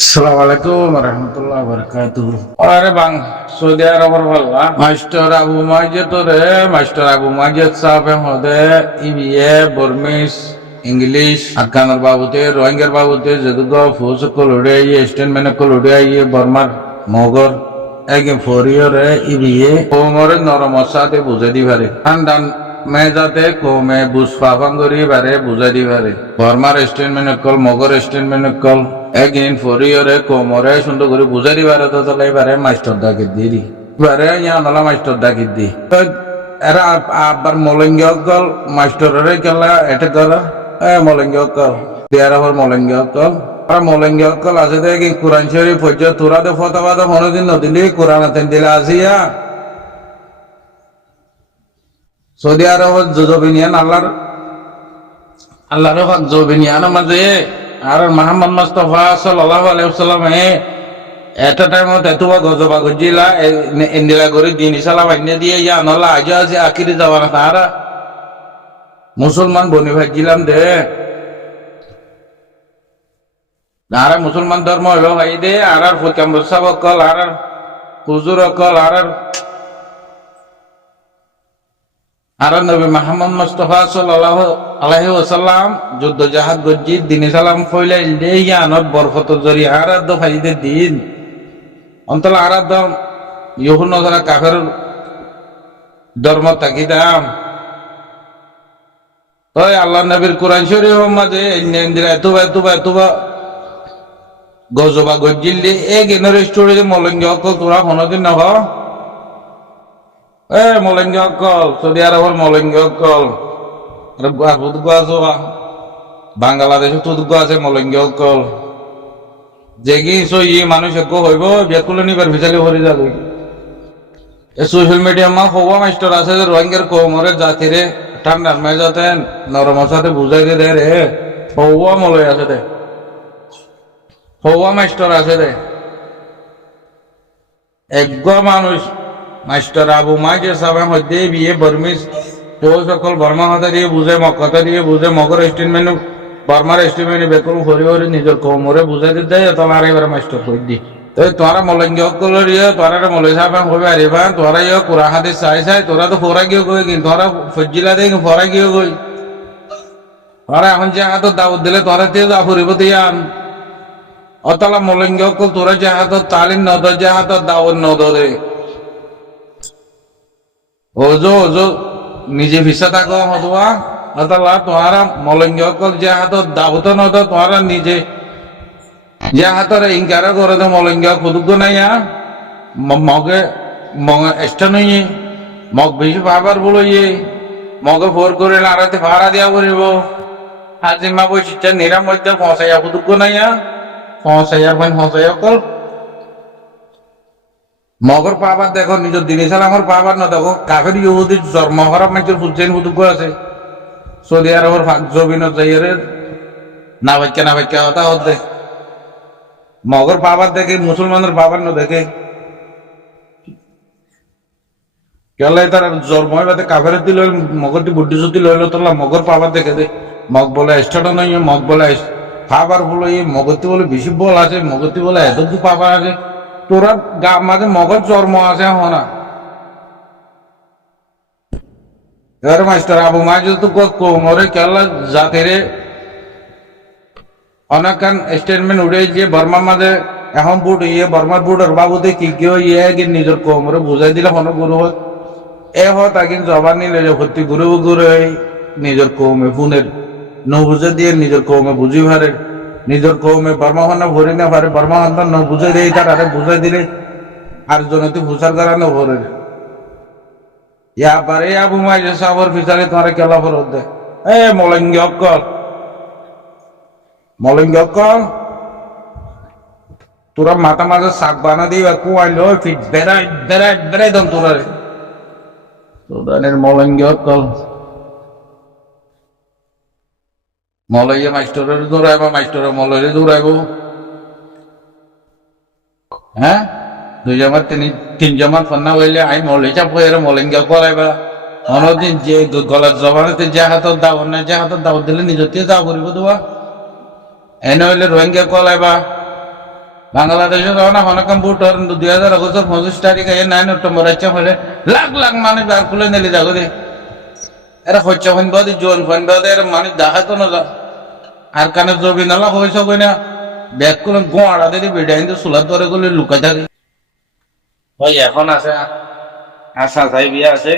আসসালামু আলাইকুম রহমতুল্লাহ বরকাতুহ। আরে বাং সৌদি আরবের বললা মাস্টার আবু মাজিদ রে মাস্টার আবু মাজিদ সাহেব হদে ইবিএ বর্মিস ইংলিশ আকানোর বাবুতে রোহিঙ্গার বাবুতে যদুগ ফুস কলুড়ে স্টেন মেনে কলুড়ে বর্মার মগর একদিন ফরিয়রে ইবিএ কোমরে নরম সাথে বুঝে দি পারে ঠান্ডান মেজাতে কমে বুঝ পাফাঙ্গরি বারে বুঝে দি পারে বর্মার স্টেন মেনে কল মগর স্টেন মেনে কল একদিন ফরিয়রে কোমরে সুন্দর করে বুঝে দিবারে তো চলে এবারে মাস্টার ডাকিত দি এবারে ইয়া নলা মাস্টার ডাকিত দি এরা আবার মলঙ্গি অকল মাস্টারের কেলা এটা কর মলঙ্গি অকল দেয়ার আবার মলঙ্গি অকল আর মলঙ্গি অকল আছে দেখি কোরআন শরীফ পর্য তোরা তো ফতোয়া তো কোনোদিন নদিলি কোরআন আতেন দিলে আসিয়া সৌদি আরব জবিনিয়ান আল্লাহর হক জবিনিয়ান মাঝে আর মোহাম্মদ মুস্তাফা সাল্লাল্লাহু আলাইহি ওয়াসাল্লাম এটা টাইমত এতবা গজবা গজিলা ইন্দিরা করে দিন সালাম আইনে দিয়ে ইয়া নলা আজ আছে আখিরি যাওয়ানা তারা মুসলমান বনি ভাইছিলাম দে আর মুসলমান ধর্ম হলো ভাই দে আর পয়গম্বর সাহেব কল আর হুজুর কল আর নবী মোহাম্মদ মুস্তাফা সাল্লাল্লাহু আলাইহি ওয়াসাল্লাম যুদ্ধ জাহাজ গজ্জি দিন সালাম ফইলাই দে ইয়ানত বরকত জরি আর দ ফাইদে দিন অন্তল আর দ ইহুন যারা কাফের ধর্ম তাকিদাম তাই আল্লাহ নবীর কোরআন শরীফ মাঝে ইন্দিরা এতবা গজবা গজ্জিলে এক এনের স্টোরি মলঙ্গি অকল তোরা কোনদিন নহ মলঙ্গি অকল সৌদি আরবের মলঙ্গি অকল বাংলাদেশে তুদুগ আছে মলঙ্গি অকল যেগি ই মানুষ এক হইব বেকুলে নিবার ভিসালি ভরি যাবে সোশ্যাল মিডিয়া মা হওয়া মাস্টার আছে যে রোহিঙ্গার কোমরে জাতিরে ঠান্ডার মেজাতে নরম সাথে বুঝাই দে রে হওয়া মলয় আছে দে হওয়া মাস্টার আছে দে এক মানুষ মাস্টার আবু মাইজে সাহেব মধ্যে বিয়ে বর্মিস সকল বর্মা হাতে দিয়ে বুঝে মক্কাতে দিয়ে বুঝে মগর স্টেটমেন্ট বর্মার স্টেটমেন্ট বেকুল হরি হরি নিজের কোমরে বুঝাই দিতে তোমার এবার মাস্টার হই দি তো তোরা মলঙ্গি অকল তোরা মলয় সাহেব হইবে আরিবা তোরা কুরা হাতে চাই তোরা তো ফোরা গিয়ে গই কিন্তু তোরা ফজিলা দেখ ফোরা গিয়ে গই তোরা এখন যে হাত দাউদ দিলে তোরা তে যা ফুরিব তিয়ান অতলা মলঙ্গি অকল তোরা যে হাত তালিম নদ যে হাত দাউদ নদ দে ওজো নিজে ভিসা থাকো হতোয়া অতলা তোরা মলঙ্গি অকল যে হাত দাউদ নদ তোরা নিজে যে হাতরে ইনকার করে দে মলঙ্গি খুদুগ নাইয়া মগে এস্টা নই মগ বেশি ভাবার বলো মগে ফোর করে আড়াতে ভাড়া দেওয়া করিব হাজিমা বৈশিষ্ট্য নিরাম মধ্যে ফসাইয়া খুদুগ নাইয়া ফসাইয়া অকল মগর পাবার দেখো নিজের দিনে সালামর পাবার না দেখো কাফের ইহুদি জন্ম হওয়ার মানুষের ফুলছেন হুদুগ আছে সৌদি আরবের ফাঁক জবিনত যাইয়ের না বাক্যা হতা হতে মগর পাবার দেখে মুসলমানের পাবার না দেখে কেলাই তার জন্ম বাদে কাফের দিল মগরটি বুদ্ধি যদি লইল তোলা মগর পাবার দেখে দে মগ বলে স্টার্ট নয় মগ বলে পাবার বলে মগরটি বলে বেশি বল আছে মগরটি বলে এত কি পাবার আছে তোরা গা মাঝে মগর জন্ম আছে হনা এবার মাস্টার আবু মাইজুল তো কোমরে কেলা জাতিরে অনেকখান স্টেটমেন্ট উঠে যে বর্মার মাঝে এখন বুট বর্মার বুটের বাবুতে কি কেউ নিজের কোমরে বুঝাই দিলে হন গুরু হয় তাকে জবান নিলে ভর্তি গুরু নিজের কৌমে ফুনের নবুঝে দিয়ে নিজের কৌমে বুঝি পারে নিজের কৌমে বর্মা হন ভরি না পারে বর্মা হন ন বুঝে দিয়ে তার আরে বুঝাই দিলে আর জনতি ফুসার করানো ভরে পারে আবু মাইজে সাবর ফিসারে তোমার কেলা ফরত দে মলঙ্গি অকল তোরা মাথা মাঝে শাক বানা দিবা কুয়াইলো ফিট বেড়াই দম তোরা রে তোদের মলঙ্গি অকল মলইয়া মাস্টারের দৌড়াইবা মাস্টারের মলইরে দৌড়াইব হ্যাঁ দুই জামাত তিন জামাত ফন্না হইলে আই মলই চাপ হয়ে মলঙ্গি করাইবা অনদিন যে গলার জবানাতে যে হাতত দাও না যে হাতত দাও দিলে নিজতে যাও করিব তোমা এনে হইলে রোহিঙ্গা কলাইবা বাংলাদেশে যখন এখন কম্পিউটার 2025 এই 9 অক্টোবর আছে হলে লাখ লাখ মানুষ বার খুলে নিলে যাগো দে এরা হচ্ছে ফোনবাদী জোন ফোনবাদী এর মানুষ দেখাতো না যা আর কানে জবি নালা হয়েছে কই না ব্যাগ করে গোয়াড়া দিয়ে বেড়াই তো সোলার দরে গুলো লুকাই থাকে ওই এখন আছে আশা সাহেব বিয়া আছে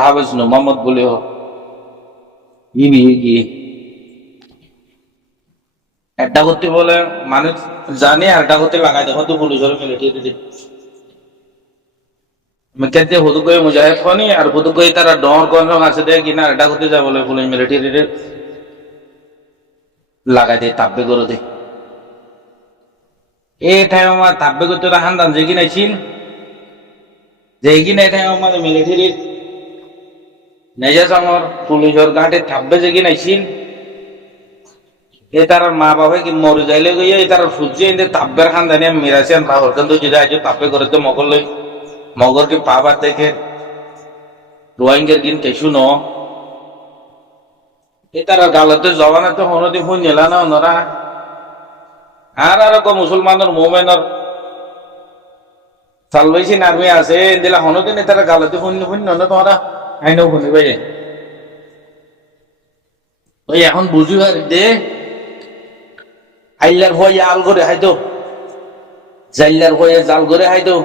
হাবেস নো মোহাম্মদ বলে হোক ইবি কি একটা করতে বলে মানুষ জানে আর একটা করতে লাগাই দেখো তো পুলিশের মিলিটারি মেকাতে হুদু কই মুজাহিদ খনি আর হুদু কই তারা ডর কোন আছে দে কিনা এটা করতে যা বলে পুলিশ মিলিটারি লাগাই দে তাপবে করে দে এই টাইম আমার তাপবে করতে হান্দান যে কিনা ছিল যে কিনা টাইম আমার মিলিটারি নেজা আমার পুলিশের গাঁটে তাপবে যে কিনা ছিল এ তার মা বাবা কি মরে যাইলে গিয়ে তার সূর্য এনে তাপবের খানদানি মিরাছেন বাহর কিন্তু যদি আজ তাপে করে তো মগর লই মগর কি পাবার দেখে রোহিঙ্গার কিন কেসু ন এ তারা গালতে জবানা তো হনদি ফোন নিলা না ওনারা আর মুসলমানের মোমেনের সালভেশন আর্মি আছে দিলা হনদিন তারা গালতে ফোন ফোন না তোমরা আইনও শুনিবে ওই এখন বুঝি আর দে আইলার ভয়ে আল করে হাইতো জাইলার ভয়ে জাল করে হাইতো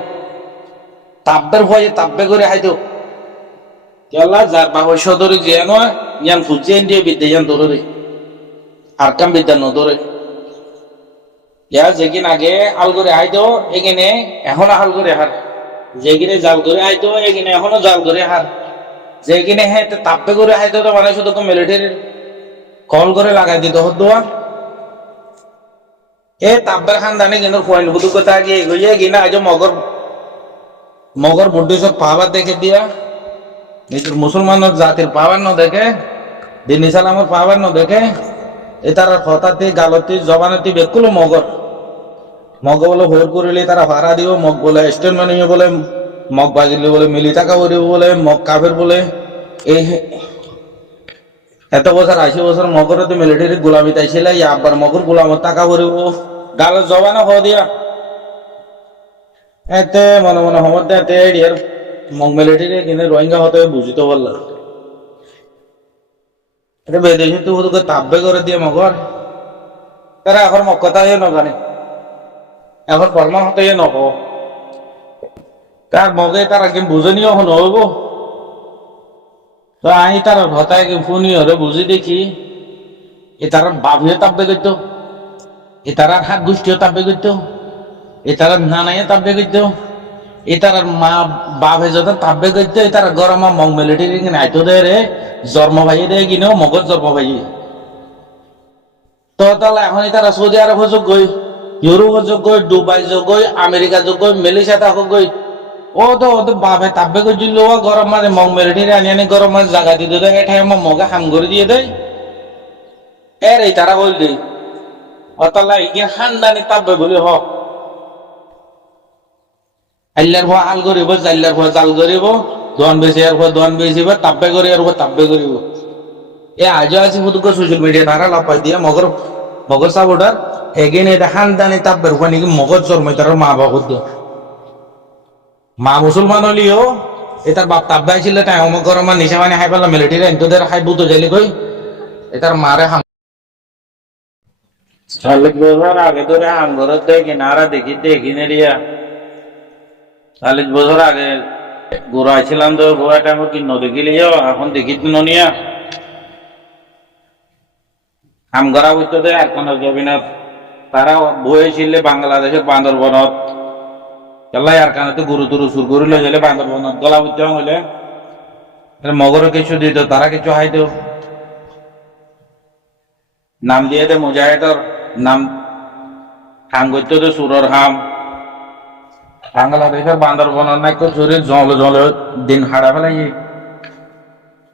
তাব্বের ভয়ে তাব্বে করে হাইতো কেলা যার বাবা সদরে যে নয় জ্ঞান ফুলছে ইন্ডিয়া বিদ্যা জ্ঞান ধরে আর কাম বিদ্যা নধরে ইয়া যেদিন আগে আল করে হাইতো এখানে এখনো হাল করে হার যেখানে জাল করে হাইতো এখানে এখনো জাল করে হার যেখানে হ্যাঁ তাব্বে করে হাইতো তো মানে শুধু মিলিটারির কল করে লাগাই দিত হদুয়া এ তাব্বার খানদানি কিন্তু পয়েন্ট বুধু কথা গিয়ে গিয়ে কিনা আজ মগর মগর বুদ্ধি সব পাওয়ার দেখে দিয়া নিজের মুসলমানের জাতির পাওয়ার ন দেখে দিন ইসালামের পাওয়ার ন দেখে এ তারা হঠাৎ গালতি জবানতি বেকুলো মগর মগ বলে ভোর করিলে তারা ভাড়া দিব মগ বলে স্টেটমেন্ট বলে মগ বাগিলে বলে মিলি টাকা করিব বলে মগ কাফের বলে এই এত বছর 80 বছর মগর তো মিলিটারি গোলামি তাইছিল আবার মগর গোলামত টাকা ভরিব গাল জবানা হওয়া দিয়া এতে মনে মনে হমত এতে এর মগ মিলিটারি কিনে রোহিঙ্গা হতে বুঝিতে পারল এটা বেদেশে তো ওদেরকে তাব্বে করে দিয়ে মগর তারা এখন মক্কতা নজানে এখন বর্মা হতে নহ তার মগে তারা কি বুঝনীয় নহব তো আমি তার ভতায় ফোনি হরে বুঝি দেখি এ তার বাবিও তাব্বে করতো এ তার হাত গোষ্ঠীও তাব্বে করতো এ তার নানাইও তাব্বে করতো এ তার মা বাপে যত তাব্বে করতো এ তার গরমা মগ মিলিটারি আইতো দে রে জন্ম ভাইয়ে দেয় কিনেও মগজ জন্ম ভাইয়ে তো তাহলে এখন তারা সৌদি আরব যোগ গই ইউরোপ যোগ গই দুবাই যোগ গই আমেরিকা যোগ গই মালয়েশিয়া থাকো গই ও তো ওদের বাপে তাব্বে করছিল গরম মাঝে মগ মিলিটারি আনি আনি গরম মাঝে জায়গা দিতে দেয় এঠাই আমার মগে হাম করে দিয়ে দেয় এর এই তারা বল দেয় অতলা ইয়ে খানদানি তাব্বে বলি হ আল্লাহর ভয় আল করিব জাল্লার ভয় জাল করিব দোয়ান বেশি আর ভয় দোয়ান বেশিব তাব্বে করি আর ভয় তাব্বে করিব এ আজও আছে বুধকে সোশ্যাল মিডিয়া ধারা লাপাই দিয়ে মগর মগর সাপোর্টার এগেন এটা খানদানি তাব্বের ভয় নাকি মগজ জন্মাই তার মা বাবুর মা মুসলমান হলিও এ তার বাপ তাব্বে আইছিল তাই অমক গরম নিশা মানে হাই পেলাম মিলিটারি তোদের হাই বুতো যাইলে কই এ তার মারে হাম চালিশ বছর আগে ধরে হাম ঘরত দেয় কিনারা দেখি নেড়িয়া 40 বছর আগে গোড়া ছিলাম তো গোড়া টাইম কি নদেখিলিও এখন দেখি ননিয়া হাম ঘরা বুঝতে দেয় আর কোন জবিনত তারা বয়েছিল বাংলাদেশের বান্দরবনত কেলাই আর কানে তো গুরু তুরু সুর করে লই গেলে বান্দরবনত গলা বুঝতে হইলে মগর কিছু দিত তারা কিছু হাইতো নাম দিয়ে দে মুজাহিদর নাম হাম করতে তো সুরর হাম বাংলাদেশের বান্দরবনের নাই তো শরীর জল জল দিন হারা ফেলাই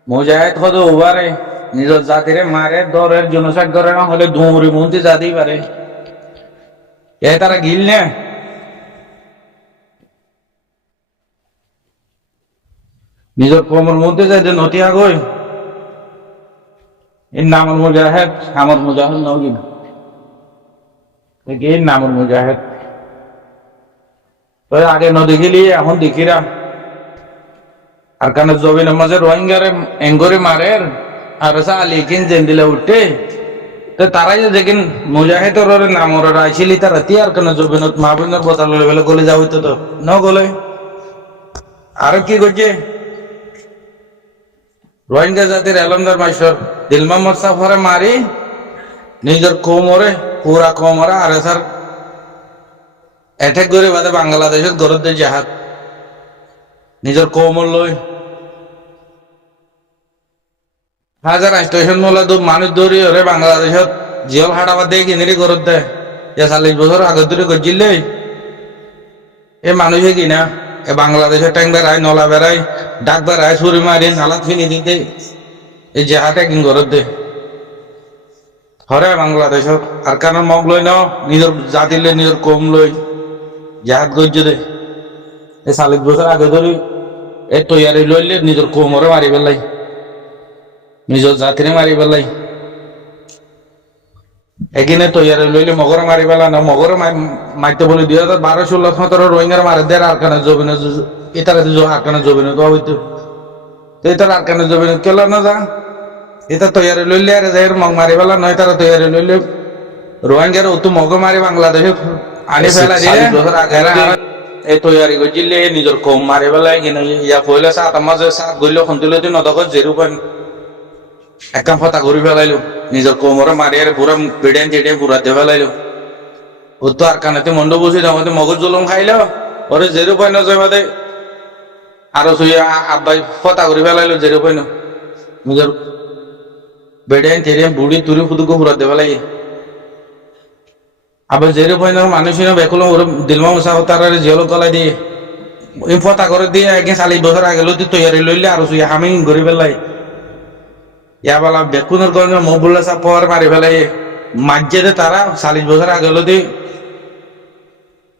মুজাহিদ হতো ওবারে নিজের জাতিরে মারে দরের জনসাক করে না হলে ধুমরি মন্ত্রী জাতি পারে এ তারা গিল না নিজের কোমর মধ্যে যাই যে নতিয়া গই এর নাম মুজাহিদ আমার মুজাহিদ নাও কিনা এই নামুর মুজাহিদ তো আগে নদী গেলি এখন দেখিরা আর কারণ জবিনের মাঝে রোহিঙ্গারে এঙ্গরে মারের আর আলিকিন জেন্দিলা উঠে তো তারাই যেদিন মুজাহিদর নামর আইছিলি তারা তিয়ার কেন জবিনত মাহবুবের বদল বলে গলে যাও তো ন গলে আর কি করছে রোহিঙ্গা জাতির এলমদার মাস্টার দিল মোহাম্মদ সাফরে মারি নিজের কোমরে পুরা কোমরে আর স্যার অ্যাটাক করে বাদে বাংলাদেশের গরত দিয়ে জাহাজ নিজের কোমর লই হাজার স্টেশন মোলা দু মানুষ দৌড়ি ওরে বাংলাদেশত জিয়ল হাঁটাবার দিয়ে কিনেরি গরত দেয় 40 বছর আগে দূরে গজিলে এ মানুষে কিনা এ বাংলাদেশের ট্যাং বেড়ায় নলা বেড়ায় ডাক বেড়ায় ছুরি মারি নালাত ফিনি দিতে এই জাহাজে কিন গরত দে হরে বাংলাদেশত আর কারণ মগ লই ন নিজের জাতি লই নিজের কম লই জাহাজ গজ্য দে এই 40 বছর আগে ধরি এই তৈয়ারি লইলে নিজের কোমরে মারি পেলাই নিজের জাতিরে মারি পেলাই এখানে তৈয়ারি লইলে মগরে মারি পেলা না মগরে মারতে বলে 2012-16-17 রোহিঙ্গার মারে দেয় আর কানে জবিন এটার আর কানে জবিন তো হইতো এটার আর কানে জবিন কেল না যা এটা তৈয়ারি লইলে আর যাই মগ মারি পেলা নয় তারা তৈয়ারি লইলে রোহিঙ্গার অত মগ মারি বাংলাদেশে আনি ফেলা দিয়ে আগে এই তৈয়ারি করছিলে নিজের কম মারি পেলাই কিনে ইয়া পয়লা সাত মাঝে সাত গইল সন্তুল নদকত জেরু পান একদম ফটা ঘুরি ফেলাইলো নিজের কোমরে মারিয়ে পুরা পিডেন চিডেন পুরা দিয়ে ফেলাইলো ও তো আর কানাতে মন্ড বসে যাওয়াতে মগজ জলম খাইলো ওরে জেরু পাইন যায় বাদে আরো শুয়ে আব্বাই ফটা ঘুরি ফেলাইলো জেরু পাইন নিজের বেডেন চিডেন বুড়ি তুরি ফুটুকো পুরা দিয়ে ফেলাই আবার জেরু পাইনের মানুষ বেকুলো ওর দিলমা মুসা তার জিয়ল গলাই দিয়ে ফটা করে দিয়ে একদিন 40 বছর আগে লতি তৈয়ারি লইলে আরো শুয়ে হামি ঘুরি ফেলাই ইয়াবালা বেকুনের গঞ্জ মহবুল্লা সাহ পর মারি ফেলাই মাঝে তারা 40 বছর আগে লতি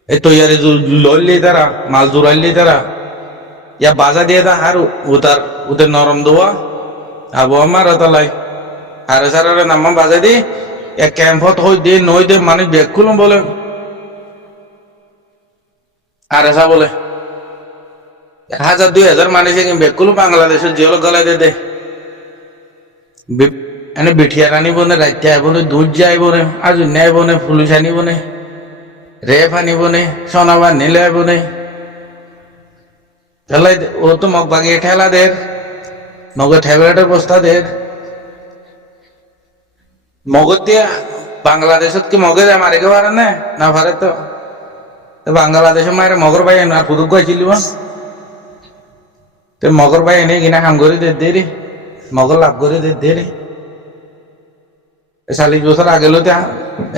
এই তৈয়ারি লইলি তারা মাল জুড়াইলি তারা ইয়া বাজা দিয়ে তা আর উতার উতের নরম দোয়া আবু আমার তালাই আর সারা নাম বাজা দি এক ক্যাম্পত হই দিয়ে নই দিয়ে মানুষ বেকুলম বলে আর এসা বলে 1000-2000 মানুষ বেকুল বাংলাদেশের জিয়ল গলাই দে এনে বিঠিয়ার আনিব নে রাইতে আইব নে দুধ যাইব নে আজ আইব নে পুলিশ আনিব নে রেফ আনিব নে সোনাবার নিলে আইব নে ঠেলাই ও তো মগ বাগিয়ে ঠেলা দের মগে ঠেবলেটের বস্তা দের মগজ দিয়ে বাংলাদেশত কি মগে যায় মারিকে পারে না পারে তো বাংলাদেশে মায়ের মগর ভাই আর পুদুক গাইছিল তো মগর ভাই এনে কিনা কাম করে দে রে মগর লাভ করে দে রে 40 বছর আগে লতে